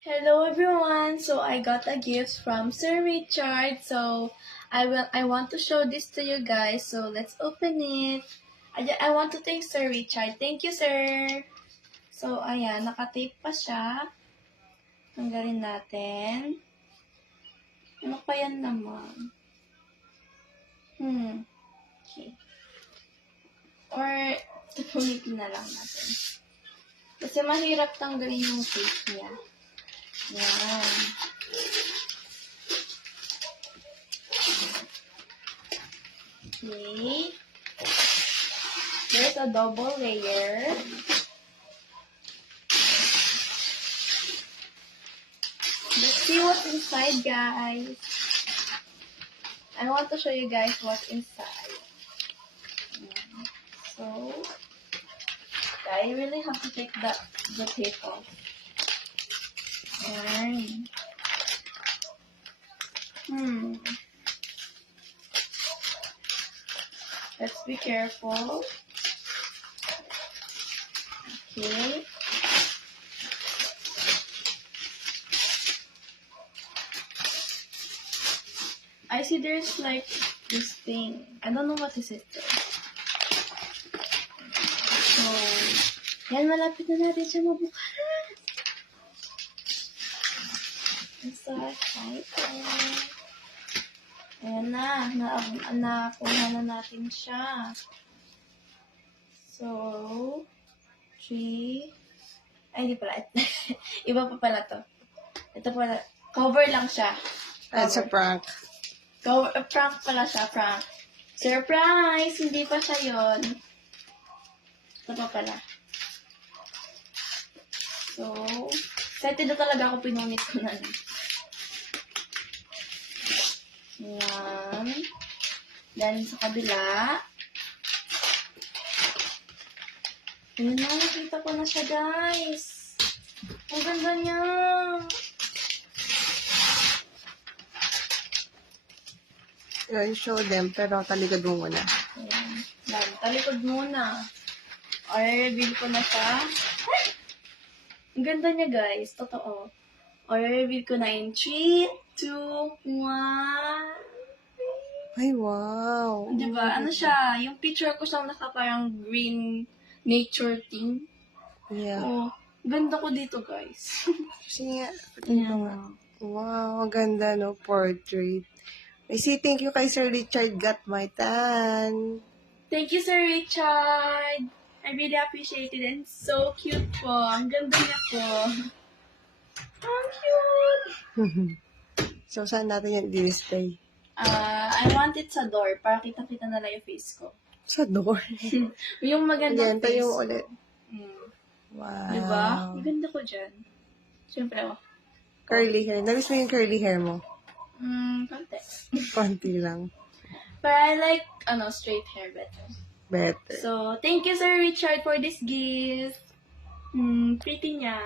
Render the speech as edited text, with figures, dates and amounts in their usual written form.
Hello everyone. So I got a gift from Sir Richard. So I want to show this to you guys. So let's open it. I want to thank Sir Richard. Thank you, sir. So ayan, naka-tape pa siya. Tanggalin natin. Ano pa yan naman? Okay. Or tutulitin na lang natin. Kasi mahirap tanggalin yung tape niya. Yan. Okay. There's a double layer. Let's see what's inside, guys. I want to show you guys what's inside. So, I really have to take the tape off. Ayan. Let's be careful. Okay. I see there's like this thing. I don't know what is it though. So, yan, malapit na natin siya mabukas. I'm so excited. Ayan na, nakuha na natin siya. So, 3, ay, hindi pala. Iba pa pala to. Ito pala, cover lang siya. That's a prank. Prank pala siya, prank. Surprise! Hindi pa siya yun. Ito pa pala. So, excited na talaga ako, pinunit ko na. Ayan. Then, sa kabila. Ayan na, nakita ko na siya, guys. Ang ganda niya. You show them, pero talikod mo muna. Ayan. Yan, talikod muna. Or, reveal ko na siya. Ay! Ang ganda niya, guys. Totoo. Or, reveal ko na in 3, 2, 1. Ay, wow. Diba? Ano siya? Yung picture ko siyang naka parang green nature theme. Yeah. Oh, ganda ko dito, guys. Sige nga. Wow, ang ganda, no? Portrait. I say thank you kay Sir Richard Gatmaitan. Thank you, Sir Richard. I really appreciate it. And so cute po. Ang ganda niya po. Ang cute. So, saan natin yan i-display? I want it sa door para kita-kita na lang yung face ko. Sa door. Yung magandang Yan, face. tayo ulit. Wow. Diba? Ang ganda ko dyan. Siyempre, oh. Curly hair. Namiss mo yung curly hair mo? Konti. Konti lang. But I like, straight hair better. Better. So, thank you, Sir Richard, for this gift. Pretty niya.